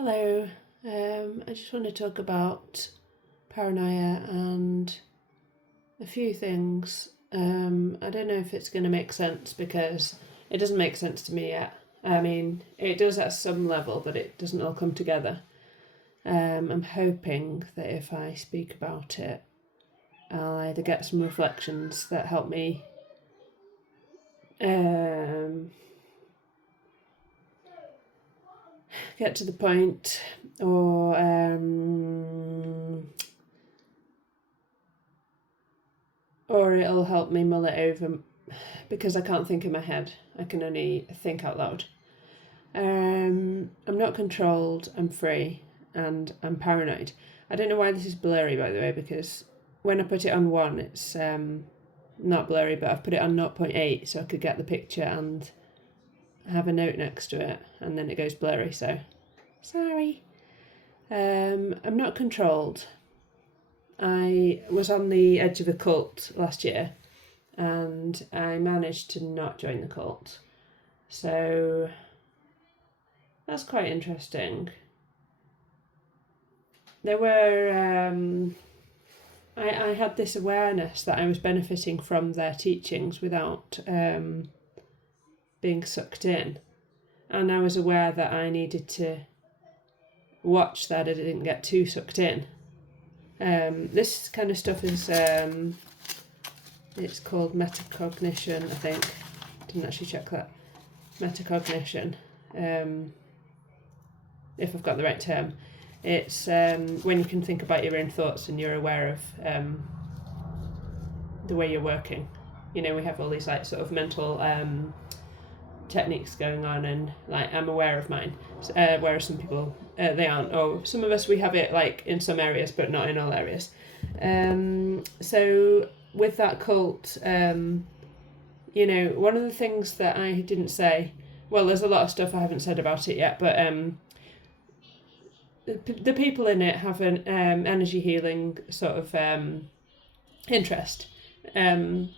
Hello, I just want to talk about paranoia and a few things. I don't know if it's going to make sense because it doesn't make sense to me yet. I mean, it does at some level, but it doesn't all come together. I'm hoping that if I speak about it, I'll either get some reflections that help me get to the point, or it'll help me mull it over because I can't think in my head. I can only think out loud. I'm not controlled, I'm free, and I'm paranoid. I don't know why this is blurry, by the way, because when I put it on 1, it's not blurry, but I've put it on 0.8 so I could get the picture and have a note next to it, and then it goes blurry, so sorry. I'm not controlled. I was on the edge of a cult last year and I managed to not join the cult. So that's quite interesting. There were, I had this awareness that I was benefiting from their teachings without being sucked in. And I was aware that I needed to watch that I didn't get too sucked in. This kind of stuff is, it's called metacognition, I think. Didn't actually check that. Metacognition, if I've got the right term. It's when you can think about your own thoughts and you're aware of the way you're working. You know, we have all these like sort of mental techniques going on, and like I'm aware of mine, whereas some people they aren't, or some of us we have it like in some areas but not in all areas. So with that cult, you know, one of the things that I didn't say, well, there's a lot of stuff I haven't said about it yet, but the people in it have an energy healing sort of interest, and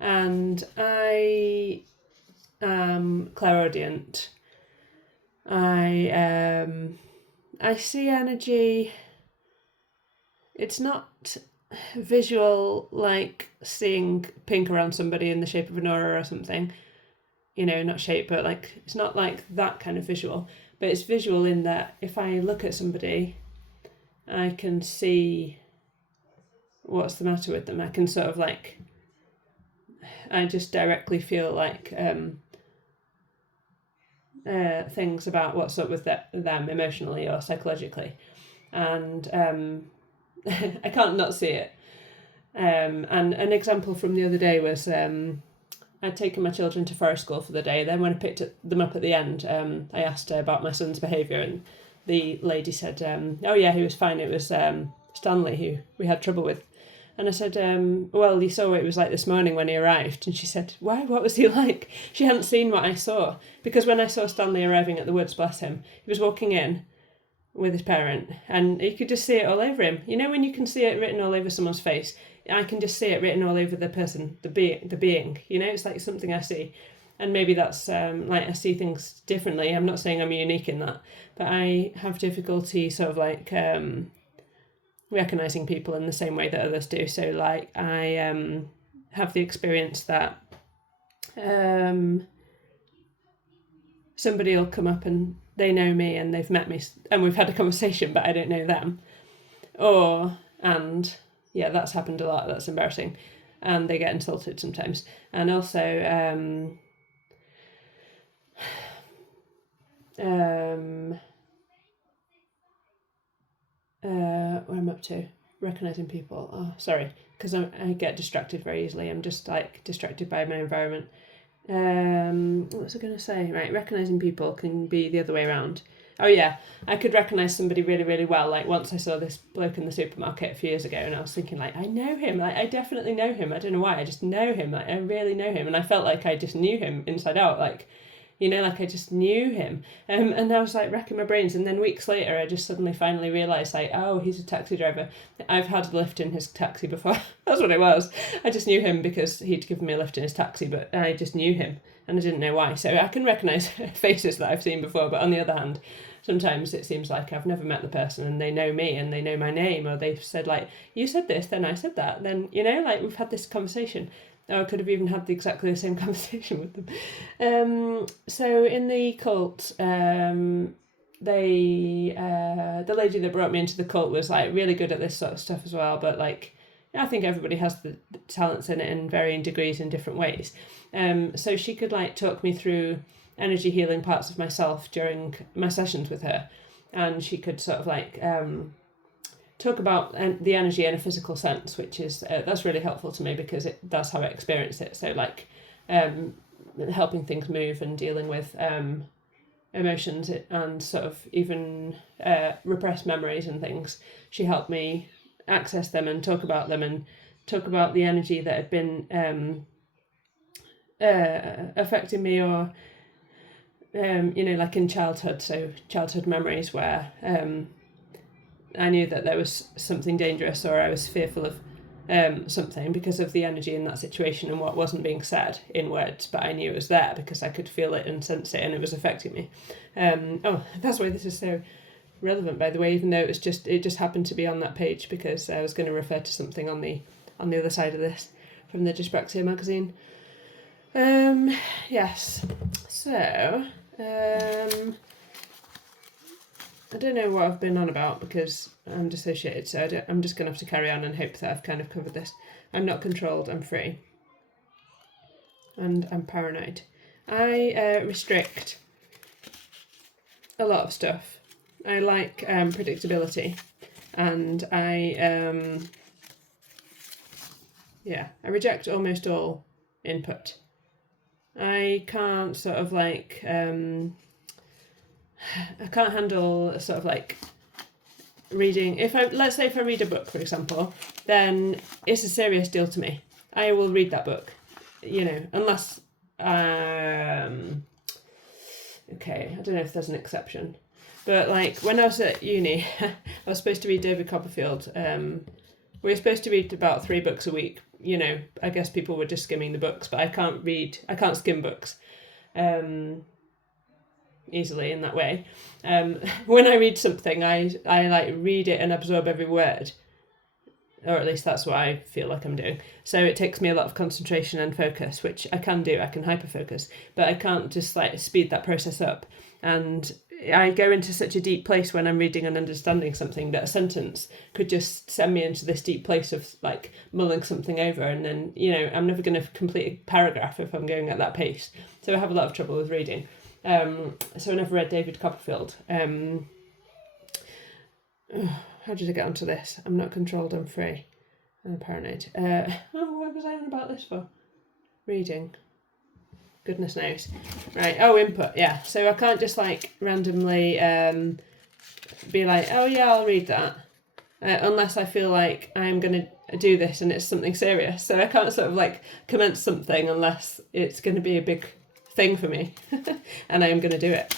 I am clairaudient. I see energy. It's not visual, like seeing pink around somebody in the shape of an aura or something. You know, not shape, but like it's not like that kind of visual. But it's visual in that if I look at somebody, I can see what's the matter with them. I can sort of like, I just directly feel like things about what's up with them emotionally or psychologically. And I can't not see it. And an example from the other day was I'd taken my children to forest school for the day. Then when I picked them up at the end, I asked her about my son's behaviour, and the lady said, oh yeah, he was fine. It was Stanley who we had trouble with. And I said, well, you saw what it was like this morning when he arrived. And she said, why? What was he like? She hadn't seen what I saw. Because when I saw Stanley arriving at the woods, bless him, he was walking in with his parent and you could just see it all over him. You know when you can see it written all over someone's face? I can just see it written all over the person, the being. You know, it's like something I see. And maybe that's like I see things differently. I'm not saying I'm unique in that. But I have difficulty sort of like recognising people in the same way that others do. So like I have the experience that somebody will come up and they know me and they've met me and we've had a conversation, but I don't know them. And yeah, that's happened a lot. That's embarrassing. And they get insulted sometimes. And also, where I'm up to, recognising people. Oh, sorry, because I get distracted very easily. I'm just like distracted by my environment. What was I going to say? Right, recognising people can be the other way around. Oh yeah, I could recognise somebody really, really well. Like once I saw this bloke in the supermarket a few years ago and I was thinking like, I know him. Like I definitely know him. I don't know why. I just know him. Like I really know him. And I felt like I just knew him inside out. Like, you know, like I just knew him. And I was like racking my brains. And then weeks later, I just suddenly finally realised like, oh, he's a taxi driver. I've had a lift in his taxi before. That's what it was. I just knew him because he'd given me a lift in his taxi, but I just knew him and I didn't know why. So I can recognise faces that I've seen before. But on the other hand, sometimes it seems like I've never met the person and they know me and they know my name, or they've said like, you said this, then I said that, then, you know, like we've had this conversation. Or I could have even had exactly the same conversation with them. So in the cult, the lady that brought me into the cult was like really good at this sort of stuff as well, but like I think everybody has the talents in it in varying degrees in different ways. So she could like talk me through energy healing parts of myself during my sessions with her, and she could sort of like talk about the energy in a physical sense, which is that's really helpful to me because that's how I experience it. So like helping things move and dealing with emotions and sort of even repressed memories and things. She helped me access them and talk about them and talk about the energy that had been affecting me, or you know, like in childhood, so childhood memories where I knew that there was something dangerous, or I was fearful of something because of the energy in that situation and what wasn't being said in words, but I knew it was there because I could feel it and sense it and it was affecting me. Oh, that's why this is so relevant, by the way, even though it just happened to be on that page because I was going to refer to something on the other side of this from the Dyspraxia magazine. Yes, so I don't know what I've been on about because I'm dissociated, so I'm just going to have to carry on and hope that I've kind of covered this. I'm not controlled, I'm free. And I'm paranoid. I restrict a lot of stuff. I like predictability, and I reject almost all input. I can't sort of like I can't handle sort of like reading. Let's say if I read a book, for example, then it's a serious deal to me. I will read that book, you know, unless okay, I don't know if there's an exception, but like when I was at uni, I was supposed to read David Copperfield. We were supposed to read about 3 books a week. You know, I guess people were just skimming the books, but I can't skim books easily in that way. When I read something, I like read it and absorb every word, or at least that's what I feel like I'm doing. So it takes me a lot of concentration and focus, which I can do. I can hyperfocus, but I can't just like speed that process up. And I go into such a deep place when I'm reading and understanding something that a sentence could just send me into this deep place of like mulling something over, and then, you know, I'm never going to complete a paragraph if I'm going at that pace. So I have a lot of trouble with reading. So I never read David Copperfield. How did I get onto this? I'm not controlled, I'm free. I'm paranoid. What was I on about this for? Reading. Goodness knows. Right, input, yeah. So I can't just like randomly be like, oh yeah, I'll read that. Unless I feel like I'm going to do this and it's something serious. So I can't sort of like commence something unless it's going to be a big thing for me and I am going to do it.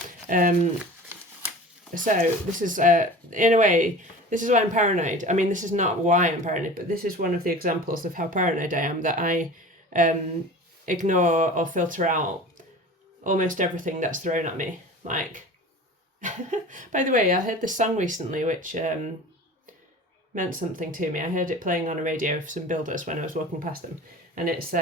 So this is, in a way, this is why I'm paranoid. I mean, this is not why I'm paranoid, but this is one of the examples of how paranoid I am, that I ignore or filter out almost everything that's thrown at me. Like, by the way, I heard this song recently, which meant something to me. I heard it playing on a radio for some builders when I was walking past them. And it's,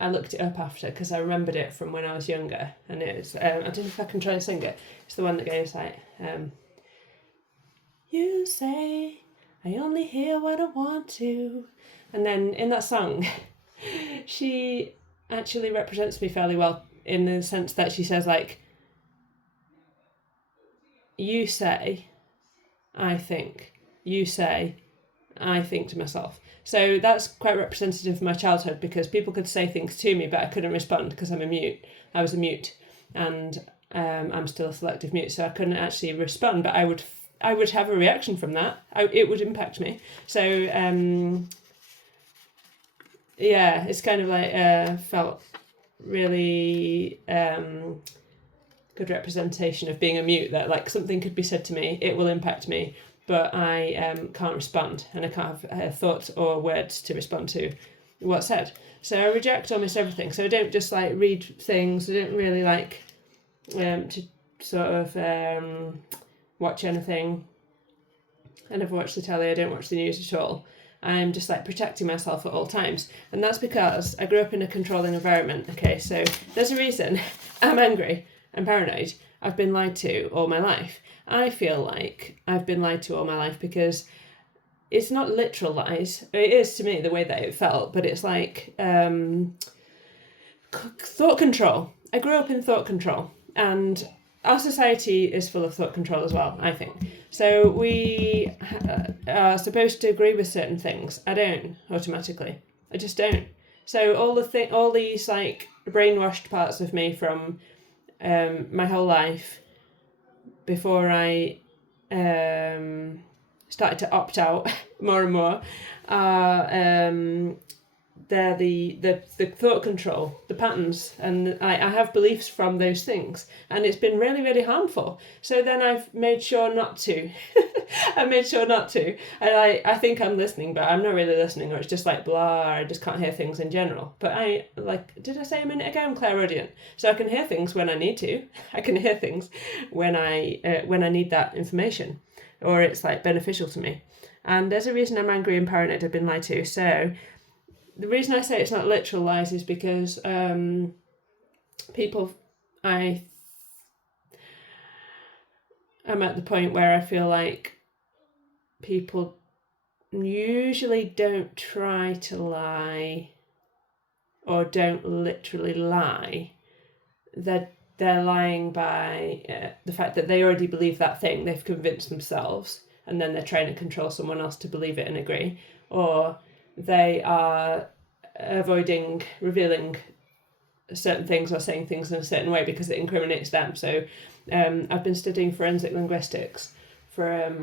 I looked it up after because I remembered it from when I was younger. And it's, I don't know if I can try to sing it. It's the one that goes like, you say I only hear what I want to. And then in that song, she actually represents me fairly well in the sense that she says like, you say, I think. You say, I think to myself. So that's quite representative of my childhood, because people could say things to me, but I couldn't respond because I'm a mute. I was a mute, and I'm still a selective mute, so I couldn't actually respond, but I would have a reaction from that. It would impact me. So yeah, it's kind of like felt really good representation of being a mute, that like something could be said to me, it will impact me, but I can't respond, and I can't have thoughts or words to respond to what's said. So I reject almost everything. So I don't just like read things. I don't really like to sort of watch anything. I never watch the telly, I don't watch the news at all. I'm just like protecting myself at all times. And that's because I grew up in a controlling environment. Okay, so there's a reason I'm angry, I'm paranoid, I've been lied to all my life. I feel like I've been lied to all my life because it's not literal lies. It is to me the way that it felt, but it's like thought control. I grew up in thought control, and our society is full of thought control as well, I think. So we are supposed to agree with certain things. I don't automatically. I just don't. So all these like brainwashed parts of me from my whole life before I started to opt out more and more are they're the thought control, the patterns, and I have beliefs from those things, and it's been really, really harmful. So then I've made sure not to. I made sure not to. And I think I'm listening, but I'm not really listening, or it's just like blah, I just can't hear things in general. But did I say a minute ago, I'm clairaudient. So I can hear things when I need to. I can hear things when I need that information, or it's like beneficial to me. And there's a reason I'm angry and paranoid. I've been lied to. So the reason I say it's not literal lies is because people, I'm at the point where I feel like people usually don't try to lie or don't literally lie. They're lying by the fact that they already believe that thing. They've convinced themselves, and then they're trying to control someone else to believe it and agree. Or they are avoiding revealing certain things or saying things in a certain way because it incriminates them. So I've been studying forensic linguistics for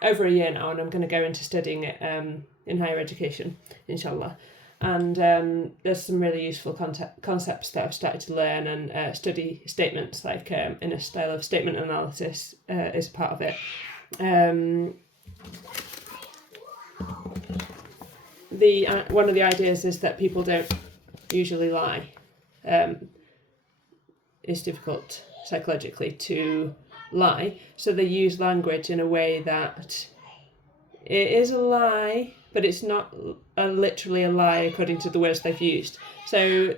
over a year now, and I'm going to go into studying it in higher education, inshallah. And there's some really useful concepts that I've started to learn and study statements, like in a style of statement analysis is part of it. One of the ideas is that people don't usually lie. It's difficult psychologically to lie, so they use language in a way that it is a lie, but it's not literally a lie according to the words they've used. So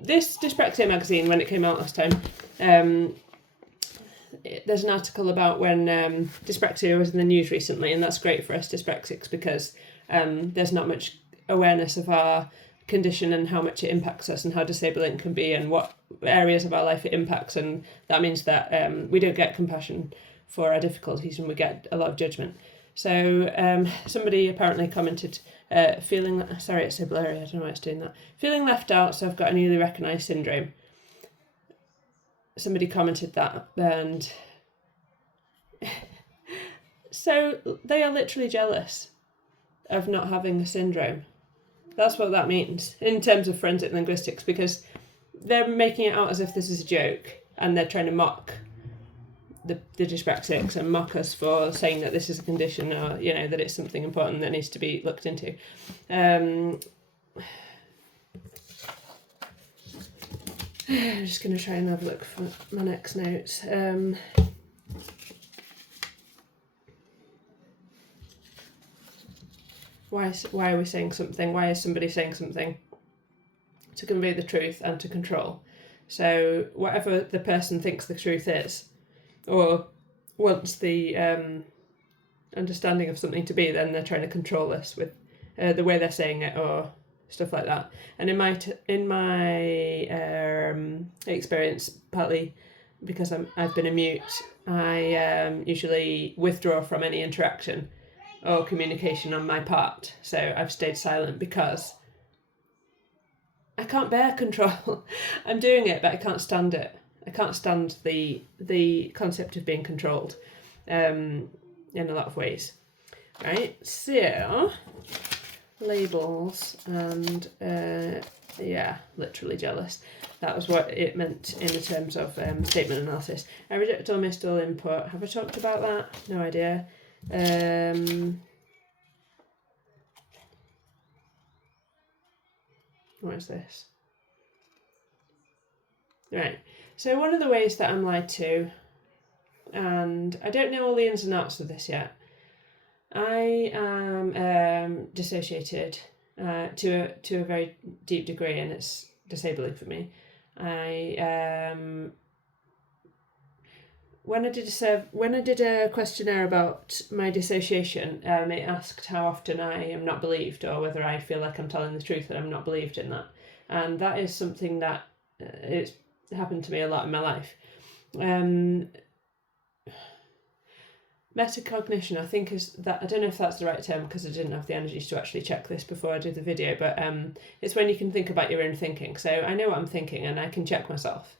this Dyspraxia magazine, when it came out last time, there's an article about when dyspraxia was in the news recently, and that's great for us dyspraxics because there's not much awareness of our condition and how much it impacts us and how disabling it can be and what areas of our life it impacts, and that means that we don't get compassion for our difficulties and we get a lot of judgment. So somebody apparently commented sorry it's so blurry, I don't know why it's doing that, feeling left out, so I've got a newly recognised syndrome. Somebody commented that, and so they are literally jealous of not having a syndrome. That's what that means in terms of forensic linguistics, because they're making it out as if this is a joke and they're trying to mock the dyspraxics and mock us for saying that this is a condition, or that it's something important that needs to be looked into. I'm just going to try and have a look for my next notes. Why are we saying something? Why is somebody saying something? To convey the truth and to control. So whatever the person thinks the truth is, or wants the understanding of something to be, then they're trying to control us with the way they're saying it or stuff like that. And in my experience, partly because I've been a mute, I usually withdraw from any interaction or communication on my part. So I've stayed silent because I can't bear control. I'm doing it, but I can't stand it. I can't stand the concept of being controlled in a lot of ways. Right, so labels and literally jealous. That was what it meant in the terms of statement analysis. I reject or missed all input. Have I talked about that? No idea. What is this? Right. So one of the ways that I'm lied to, and I don't know all the ins and outs of this yet, I am dissociated to a very deep degree, and it's disabling for me. When I did a questionnaire about my dissociation, it asked how often I am not believed, or whether I feel like I'm telling the truth and I'm not believed in that. And that is something that it's happened to me a lot in my life. Metacognition, I think, is that, I don't know if that's the right term because I didn't have the energy to actually check this before I did the video, but it's when you can think about your own thinking. So I know what I'm thinking and I can check myself.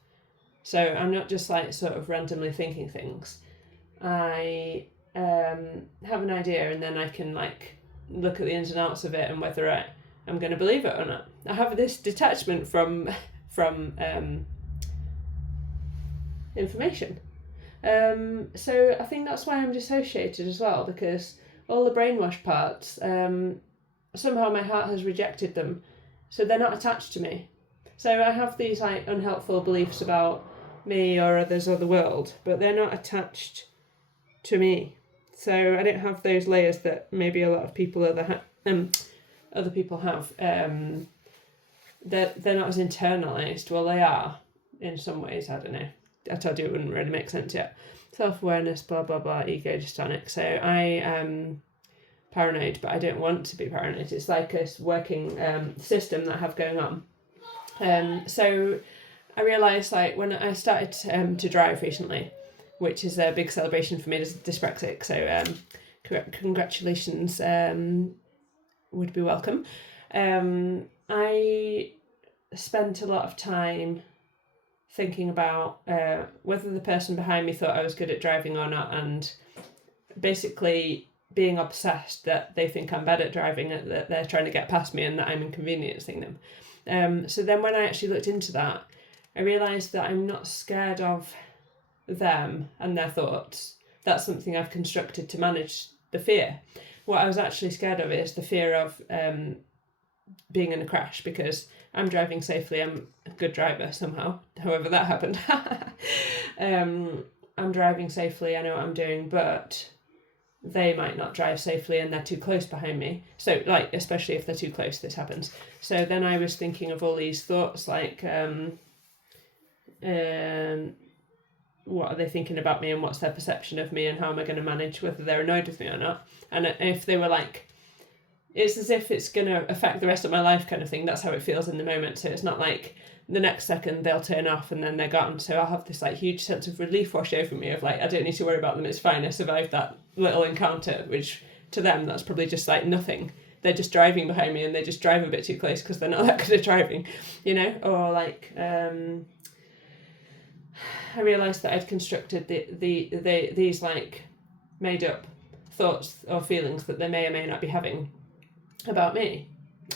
So I'm not just like sort of randomly thinking things. I have an idea and then I can like look at the ins and outs of it and whether I'm going to believe it or not. I have this detachment from information. So I think that's why I'm dissociated as well, because all the brainwash parts, somehow my heart has rejected them, so they're not attached to me. So I have these like unhelpful beliefs about me or others or the world, but they're not attached to me. So I don't have those layers that maybe a lot of people other people have. They're not as internalized. Well, they are in some ways. I don't know. I told you it wouldn't really make sense yet. Self-awareness, blah blah blah, ego dystonic. So I am paranoid, but I don't want to be paranoid. It's like a working system that I have going on. So I realised, like, when I started to drive recently, which is a big celebration for me as dyspraxic, so congratulations would be welcome. I spent a lot of time thinking about whether the person behind me thought I was good at driving or not, and basically being obsessed that they think I'm bad at driving, that they're trying to get past me and that I'm inconveniencing them. So then when I actually looked into that, I realised that I'm not scared of them and their thoughts. That's something I've constructed to manage the fear. What I was actually scared of is the fear of being in a crash, because I'm driving safely. I'm a good driver somehow, however that happened. I'm driving safely, I know what I'm doing, but they might not drive safely and they're too close behind me. So, like, especially if they're too close, this happens. So then I was thinking of all these thoughts, like, what are they thinking about me and what's their perception of me and how am I going to manage whether they're annoyed with me or not. And if they were like, it's as if it's going to affect the rest of my life kind of thing. That's how it feels in the moment. So it's not like the next second they'll turn off and then they're gone. So I'll have this like huge sense of relief wash over me of like, I don't need to worry about them. It's fine. I survived that little encounter, which to them, that's probably just like nothing. They're just driving behind me and they just drive a bit too close because they're not that good at driving, you know? Or like, I realised that I'd constructed these like made up thoughts or feelings that they may or may not be having about me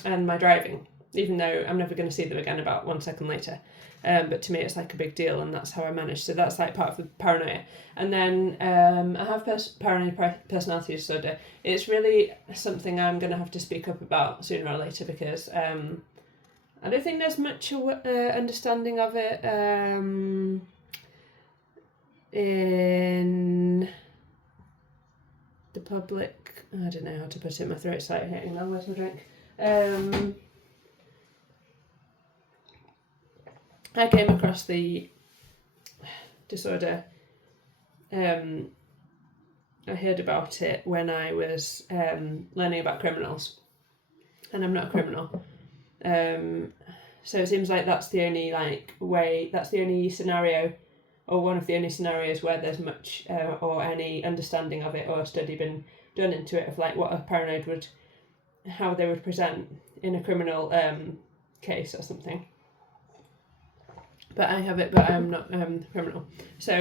and my driving, even though I'm never going to see them again about 1 second later. But to me it's like a big deal, and that's how I manage. So that's like part of the paranoia. And then I have paranoid personality disorder. It's really something I'm going to have to speak up about sooner or later, because I don't think there's much understanding of it in the public. I don't know how to put it. My throat's like hitting now. Where's my drink? I came across the disorder. I heard about it when I was learning about criminals, and I'm not a criminal. So it seems like that's the only that's the only scenario, or one of the only scenarios where there's much or any understanding of it or study been done into it of like what a paranoid would, how they would present in a criminal case or something. But I have it, but I'm not criminal. So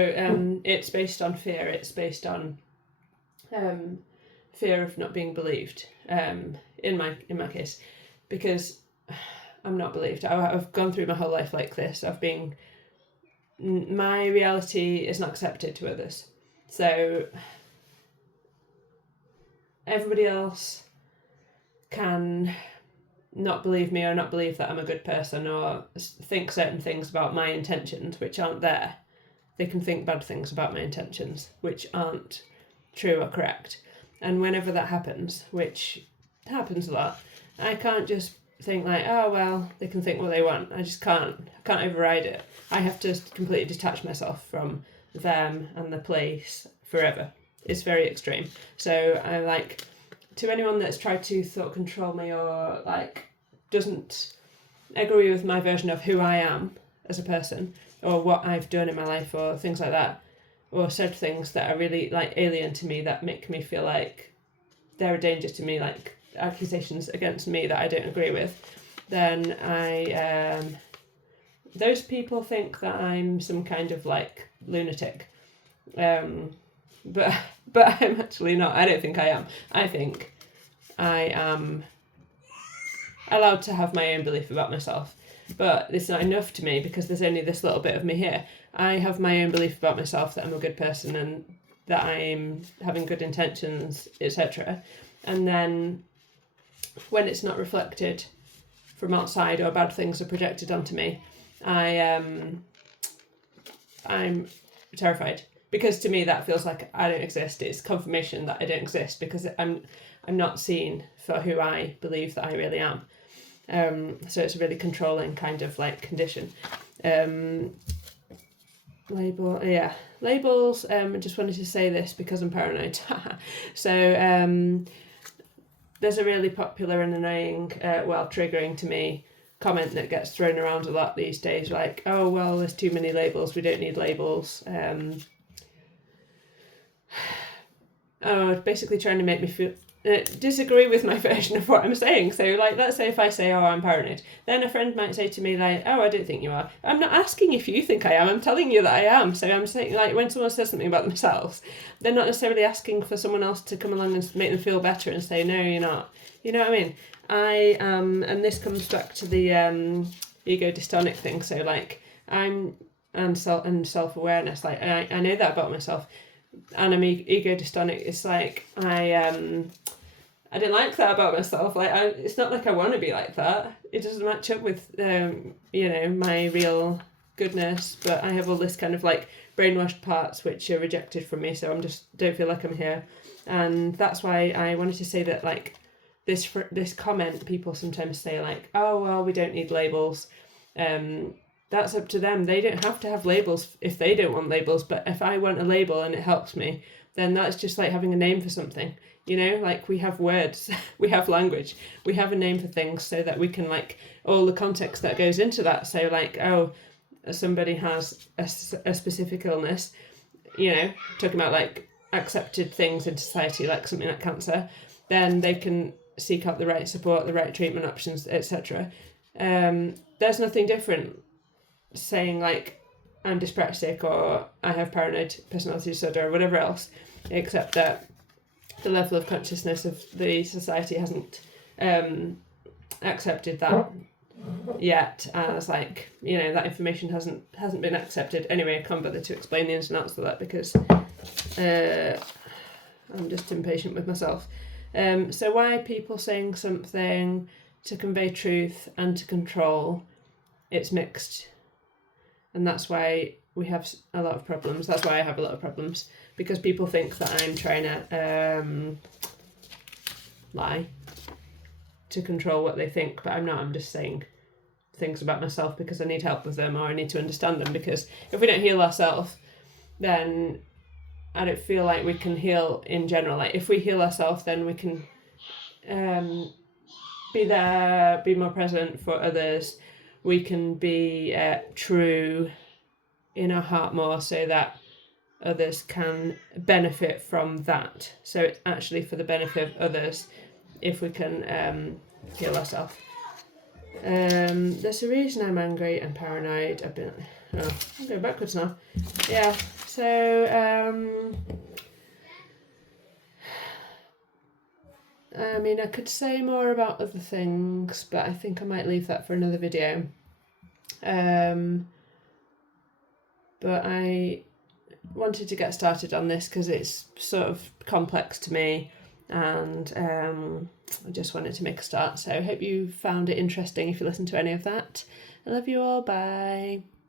it's based on fear. It's based on fear of not being believed. In my case, because I'm not believed. I've gone through my whole life like this. My reality is not accepted to others. So everybody else can not believe me or not believe that I'm a good person or think certain things about my intentions which aren't there. They can think bad things about my intentions which aren't true or correct. And whenever that happens, which happens a lot, I can't just think like, oh well, they can think what they want. I just can't. I can't override it. I have to completely detach myself from them and the place forever. It's very extreme. So I like, to anyone that's tried to thought control me or like doesn't agree with my version of who I am as a person or what I've done in my life or things like that, or said things that are really like alien to me that make me feel like they're a danger to me, like accusations against me that I don't agree with, then those people think that I'm some kind of like lunatic. But I'm actually not. I don't think I am. I think I am allowed to have my own belief about myself. But it's not enough to me because there's only this little bit of me here. I have my own belief about myself that I'm a good person and that I'm having good intentions, etc. And then when it's not reflected from outside or bad things are projected onto me, I'm terrified. Because to me that feels like I don't exist. It's confirmation that I don't exist because I'm not seen for who I believe that I really am. So it's a really controlling kind of like condition. Labels. I just wanted to say this because I'm paranoid. So there's a really popular and annoying, triggering to me comment that gets thrown around a lot these days, like, oh well, there's too many labels, we don't need labels. Basically trying to make me feel disagree with my version of what I'm saying. So like, let's say if I say, oh, I'm paranoid, then a friend might say to me like, oh, I don't think you are. I'm not asking if you think I am, I'm telling you that I am. So I'm saying, like, when someone says something about themselves, they're not necessarily asking for someone else to come along and make them feel better and say, no, you're not. You know what I mean? And this comes back to the ego dystonic thing. So like, and self-awareness, like I know that about myself. And I'm ego dystonic. It's like I didn't like that about myself. Like it's not like I want to be like that. It doesn't match up with my real goodness. But I have all this kind of like brainwashed parts which are rejected from me. So I'm just don't feel like I'm here, and that's why I wanted to say that like this comment. People sometimes say like, oh well, we don't need labels. That's up to them. They don't have to have labels if they don't want labels. But if I want a label and it helps me, then that's just like having a name for something. You know, like we have words, we have language, we have a name for things so that we can like all the context that goes into that. So like, oh, somebody has a specific illness, you know, talking about like accepted things in society, like something like cancer, then they can seek out the right support, the right treatment options, etc. There's nothing different saying like I'm dyspraxic or I have paranoid personality disorder or whatever else, except that the level of consciousness of the society hasn't accepted that yet, as like, you know, that information hasn't been accepted. Anyway, I can't bother to explain the ins and outs of that because I'm just impatient with myself. So why are people saying something to convey truth and to control? It's mixed. And that's why we have a lot of problems. That's why I have a lot of problems. Because people think that I'm trying to lie to control what they think. But I'm not. I'm just saying things about myself because I need help with them or I need to understand them. Because if we don't heal ourselves, then I don't feel like we can heal in general. Like if we heal ourselves, then we can be there, be more present for others. We can be true in our heart more so that others can benefit from that. So it's actually for the benefit of others if we can heal ourselves. There's a reason I'm angry and paranoid. I'll go backwards now. Yeah, so I mean, I could say more about other things, but I think I might leave that for another video. But I wanted to get started on this because it's sort of complex to me, and I just wanted to make a start. So I hope you found it interesting if you listened to any of that. I love you all. Bye.